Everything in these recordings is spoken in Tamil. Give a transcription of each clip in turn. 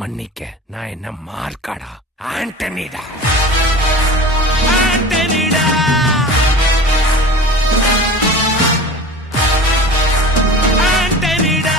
மன்னிக்க, நான் என்ன மார்க்காடா? ஆண்டனிடா. ஆண்டனிடா. ஆண்டனிடா.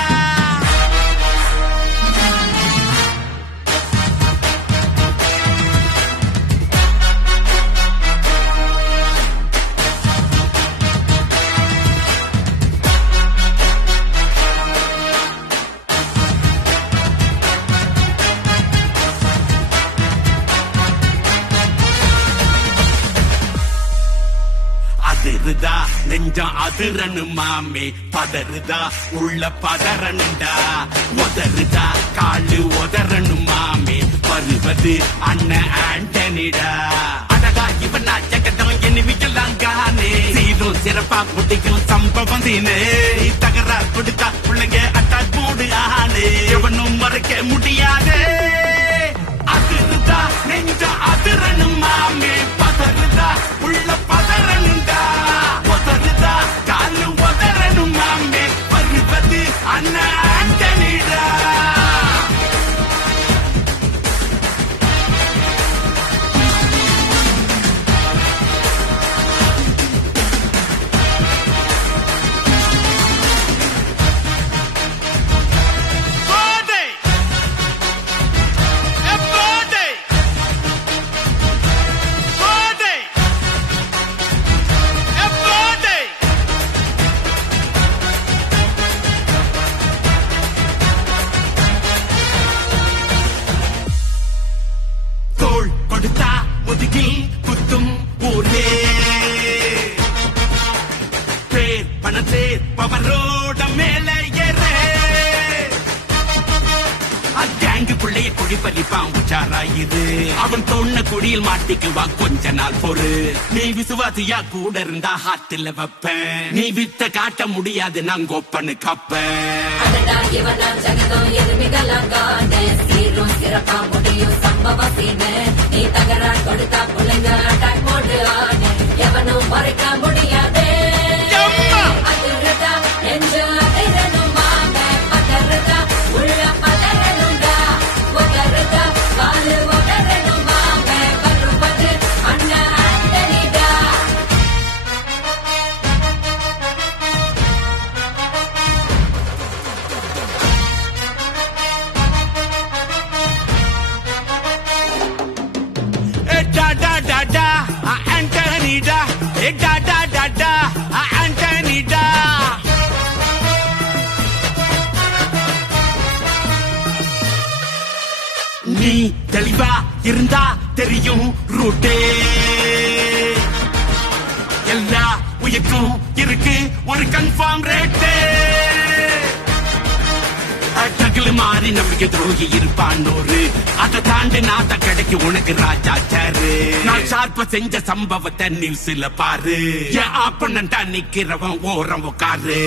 அதிருதா நெஞ்சம் அதிரனு மாமே, பதறுதா உள்ள பதறனுண்டா, உதறுதா காலு உதறனு மாமே, வருவது அண்ணன் ஆண்டனிடா. அழகா இவனா ஜகதம் எண்ணிவிக்கலாம் கானே, சீரும் சிறப்பா முடிக்கும் சம்பவம் தீனே, தகரா கொடுத்தா பிள்ளைங்க அட்டாக் போடு ஆனே, எவனும் மறைக்க முடியாதே. அதிருதா நெஞ்சம் அதிரனு மாமே, பதறுதா உள்ள பதறனுண்டா, உதறுதா காலு உதறனு மாமே, வருவது அண்ணன் ஆண்டனிடா. தோள் கொடுத்தா முதுகில் குத்தும் ஊரே, பேர் பணத்தே பவரோட மேல ஏறே, அங்கேங்கு பிள்ளைய குழி பறிப்பான் உச்சாராயிரு, அவன் தொன்ன குடியில் மாட்டிக்குவான் கொஞ்ச நாள் பொறு, நீ விசுவாசியா கூட இருந்தா ஹாத்துல வைப்பேன், நீ வித்த காட்ட முடியாது நான் கோப்பனு கப்பேன். சிறப்பா முடியும் சம்பவம் சீனு, நீ தகரா கொடுத்தா பிள்ளைங்க அட்டாக் போட்டு ஆனு, எவனும் மறைக்க முடியாதே. அதிருதா நெஞ்சு அதிரனும் மாமே, பதறுதா உள்ள பதறனுண்டா, உதறுதா காலு உதறனும் மாமே, வருவது அண்ணன் ஆண்டனிடா. Da da da da, Antonida. Da da da da, Antonida. நீ தெளிவா இருந்தா தெரியும் ரூட்டே, எல்லா உயிர்க்கும் இருக்கு ஒரு கன்ஃபார்ம் ரேட்டே, டகுலு மாறி நம்பிக்கை துரோகி இருப்பான் நூறு, அதை தாண்டி நாத்த கிடைக்கு உனக்கு ராஜா சாரு, நான் ஷார்ப்ப செஞ்ச சம்பவத்தை நியூஸ்ல பாரு, என் ஆப்பனண்டா நிக்கிறவன் ஓரம் உட்காரு.